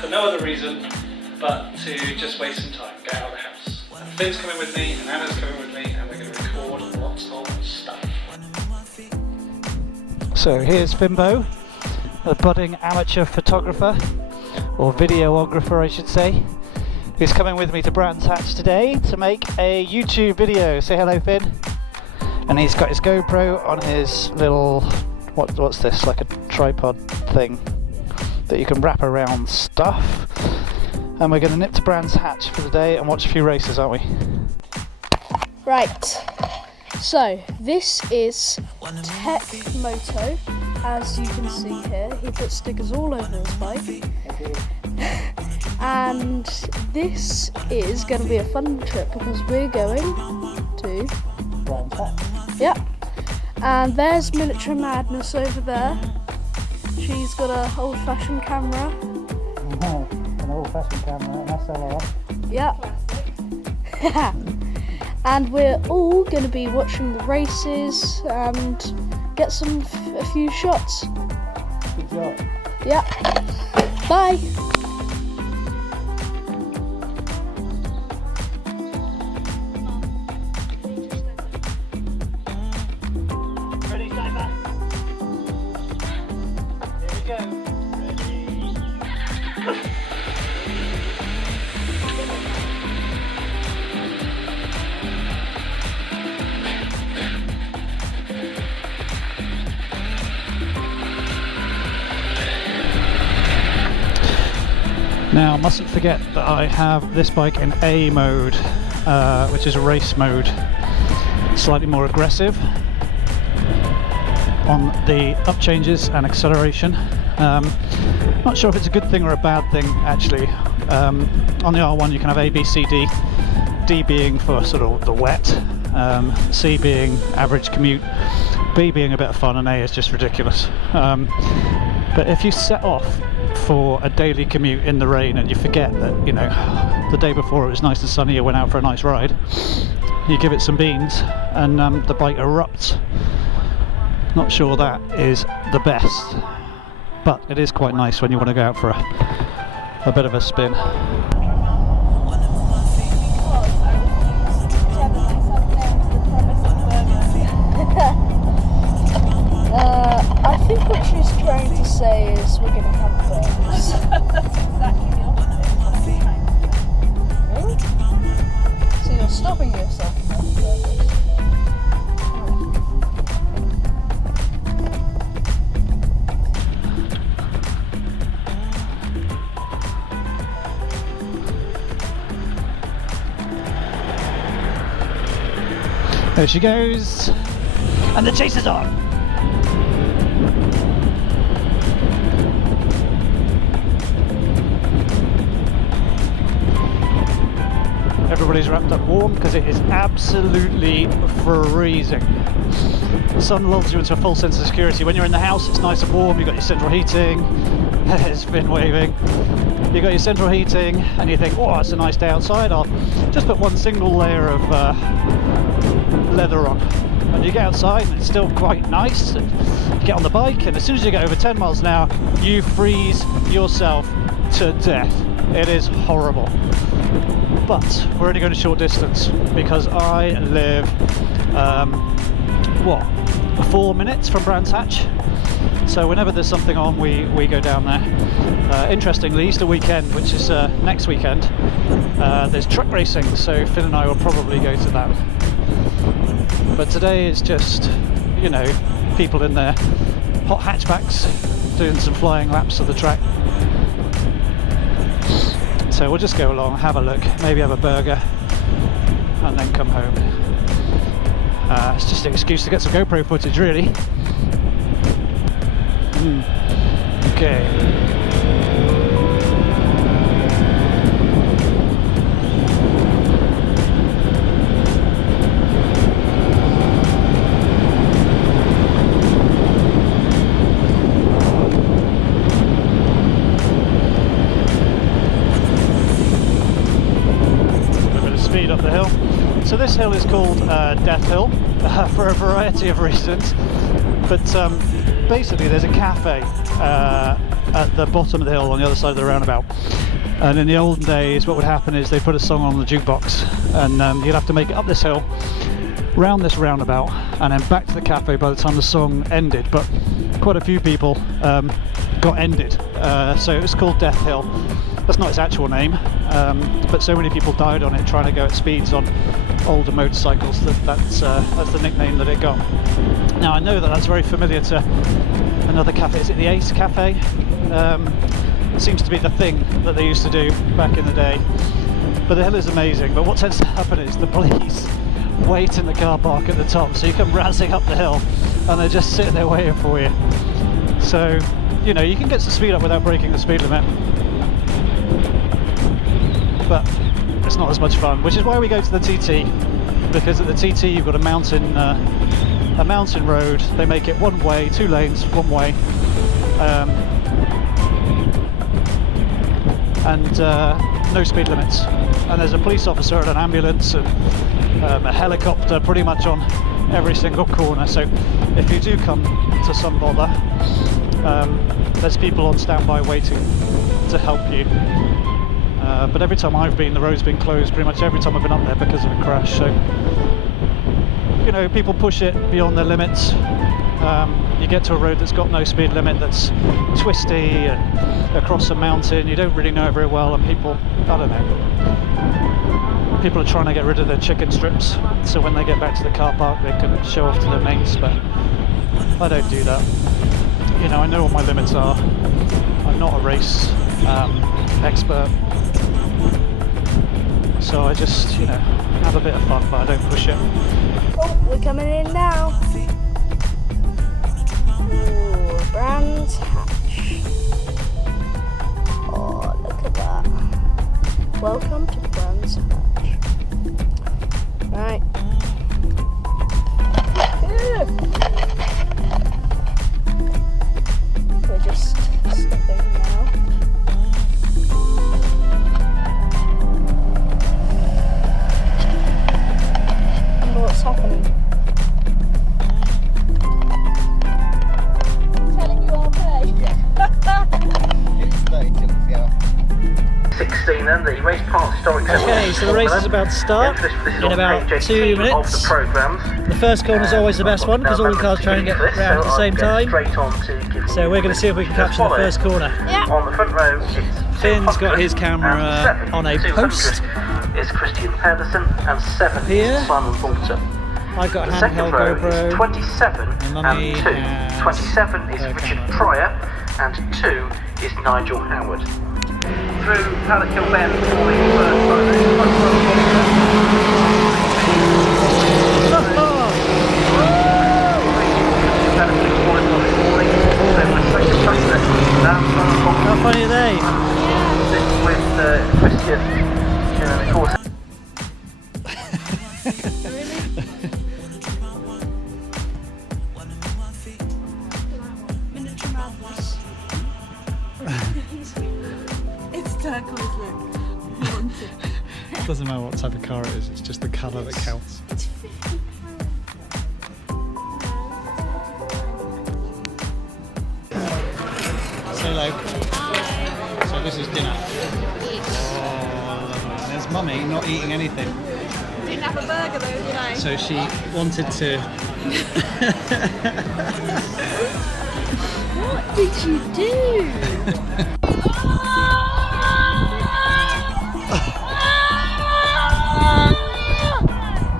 for no other reason but to just waste some time, get out of the house. And Finn's coming with me and Anna's coming with me and we're going to record lots of stuff. So here's Fimbo, a budding amateur photographer, or videographer I should say, who's coming with me to Brands Hatch today to make a YouTube video. Say hello, Finn. And he's got his GoPro on his little, what's this, like a tripod thing that you can wrap around stuff. And we're going to nip to Brands Hatch for the day and watch a few races, aren't we? Right, so this is TechMoto, as you can see here. He put stickers all over his bike. And this is going to be a fun trip because we're going to Brands Hatch. Yep. And there's Miniature Madness over there. She's got a old-fashioned camera. An old-fashioned camera, an SLR. Yep. And we're all going to be watching the races and get a few shots. Good job. Yep. Bye. Ready, diver? Here we go. Ready? Now, mustn't forget that I have this bike in A mode, which is race mode, slightly more aggressive on the up changes and acceleration. Not sure if it's a good thing or a bad thing actually. On the R1 you can have A, B, C, D, D being for sort of the wet, C being average commute, B being a bit of fun, and A is just ridiculous. But if you set off for a daily commute in the rain and you forget that, you know, the day before it was nice and sunny, you went out for a nice ride, you give it some beans and the bike erupts. Not sure that is the best, but it is quite nice when you want to go out for a bit of a spin. I think what she's trying to say is we're going to have burgers. That's exactly the opposite. Really? So you're stopping yourself from having burgers? There she goes, and the chase is on. Everybody's wrapped up warm because it is absolutely freezing. The sun lulls you into a full sense of security. When you're in the house, it's nice and warm. You've got your central heating. There's Finn waving. You've got your central heating, and you think, oh, it's a nice day outside. I'll just put one single layer of leather on. And you get outside, and it's still quite nice. And you get on the bike, and as soon as you get over 10 miles an hour, you freeze yourself to death. It is horrible. But we're only going a short distance because I live, 4 minutes from Brands Hatch. So whenever there's something on, we go down there. Interestingly, Easter weekend, which is next weekend, there's truck racing, so Finn and I will probably go to that. But today is just, you know, people in their hot hatchbacks doing some flying laps of the track. So we'll just go along, have a look, maybe have a burger, and then come home. It's just an excuse to get some GoPro footage, really. Okay. Speed up the hill. So this hill is called Death Hill for a variety of reasons, but basically there's a cafe at the bottom of the hill on the other side of the roundabout. And in the olden days, what would happen is they put a song on the jukebox, and you'd have to make it up this hill, round this roundabout, and then back to the cafe by the time the song ended. But quite a few people got ended, so it was called Death Hill. That's not its actual name, but so many people died on it trying to go at speeds on older motorcycles that's the nickname that it got. Now I know that that's very familiar to another cafe. Is it the Ace Cafe? It seems to be the thing that they used to do back in the day. But the hill is amazing. But what tends to happen is the police wait in the car park at the top, so you come razzing up the hill and they're just sitting there waiting for you. So, you know, you can get some speed up without breaking the speed limit, but it's not as much fun, which is why we go to the TT, because at the TT you've got a mountain road. They make it one way, 2 lanes, one way, and no speed limits. And there's a police officer and an ambulance and a helicopter pretty much on every single corner. So if you do come to some bother, there's people on standby waiting to help you. But every time I've been, the road's been closed pretty much every time I've been up there because of a crash. So, you know, people push it beyond their limits. You get to a road that's got no speed limit, that's twisty and across a mountain. You don't really know it very well, and people, I don't know, people are trying to get rid of their chicken strips, so when they get back to the car park they can show off to their mates. But I don't do that. You know, I know what my limits are. I'm not a race expert, so I just, you know, have a bit of fun, but I don't push it. Oh, we're coming in now. Ooh, Brands Hatch. Oh, look at that. Welcome to Brands Hatch. Right. We're just stopping now. What's happening? Telling you I'll pay. It's 30 yeah. 16 then, the race park historic. Okay, so the race is about to start in about 2 minutes. The first corner is always the best one because all the cars try and get round at the same time. So we're going to see if we can capture the first corner. Yeah. On the front row, it's Finn's got his camera on a post. Is Christian Pedersen and 7 Here. is Simon Bolter. I've got a The second handheld row GoPro. is 27 Mummy and 2. has 27 is her Richard camera. Pryor and 2 is Nigel Howard. Through Palakill Bend for the How funny are they? With Christian during the course. Miniature madness. It's turquoise, look. You want it. Doesn't matter what type of car it is, it's just the colour that counts. Say hello. So this is dinner. Oh, lovely. There's Mummy not eating anything. Didn't have a burger though, did I? So she wanted to... What did you do?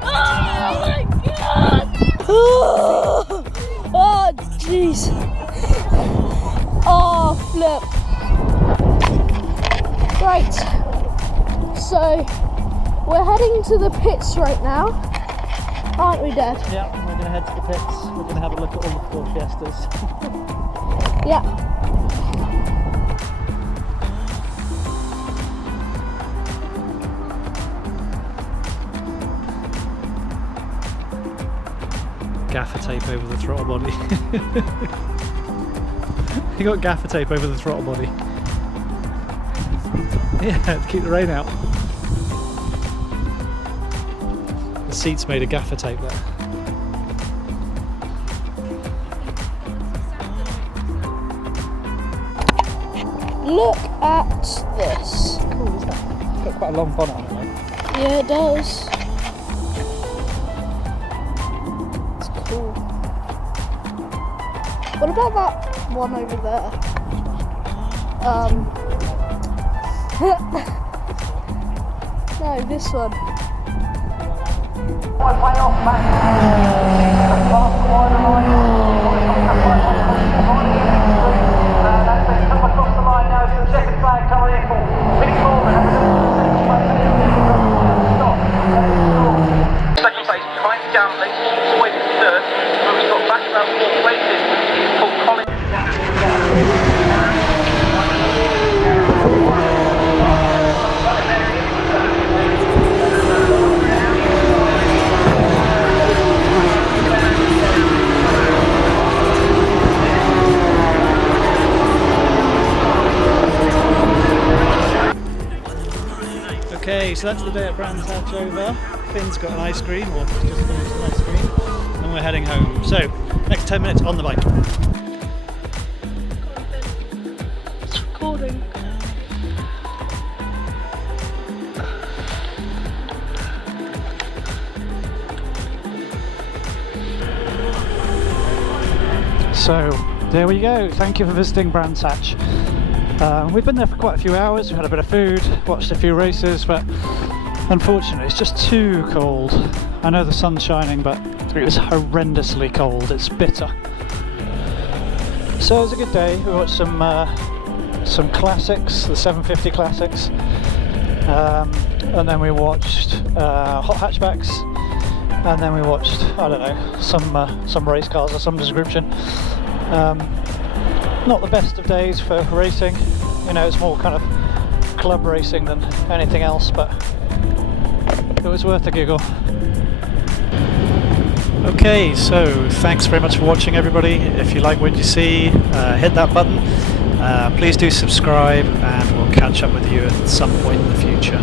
Oh my god! Oh jeez! Oh flip! Right, so we're heading to the pits right now, aren't we, Dad? Yeah, we're going to head to the pits. We're going to have a look at all the Ford Fiestas. Yeah. Gaffer tape over the throttle body. You got gaffer tape over the throttle body. Yeah, to keep the rain out. The seat's made of gaffer tape there. Look at this. Cool, isn't it? It's got quite a long bonnet on it, mate. Yeah, it does. It's cool. What about that one over there? No, this one. Second place behind Gamley, Swift third, but we've got back about 4 places. Paul Collins. Okay, so that's the day at Brands Hatch over. Finn's got an ice cream, or just finished an ice cream, and we're heading home. So, next 10 minutes on the bike. It's recording. So, there we go. Thank you for visiting Brands Hatch. We've been there for quite a few hours, we had a bit of food, watched a few races, but unfortunately it's just too cold. I know the sun's shining, but it was horrendously cold, it's bitter. So it was a good day. We watched some classics, the 750 classics, and then we watched hot hatchbacks, and then we watched, I don't know, some race cars of some description. Not the best of days for racing, you know, it's more kind of club racing than anything else, but it was worth a giggle. Okay, so thanks very much for watching, everybody. If you like what you see, hit that button. Please do subscribe, and we'll catch up with you at some point in the future.